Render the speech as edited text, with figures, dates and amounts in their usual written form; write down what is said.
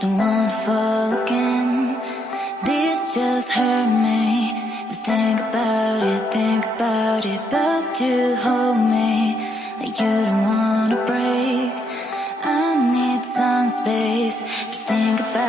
don't wanna fall again. This just hurt me. Just think about it, but you hold me like you don't wanna break. I need some space. Just think about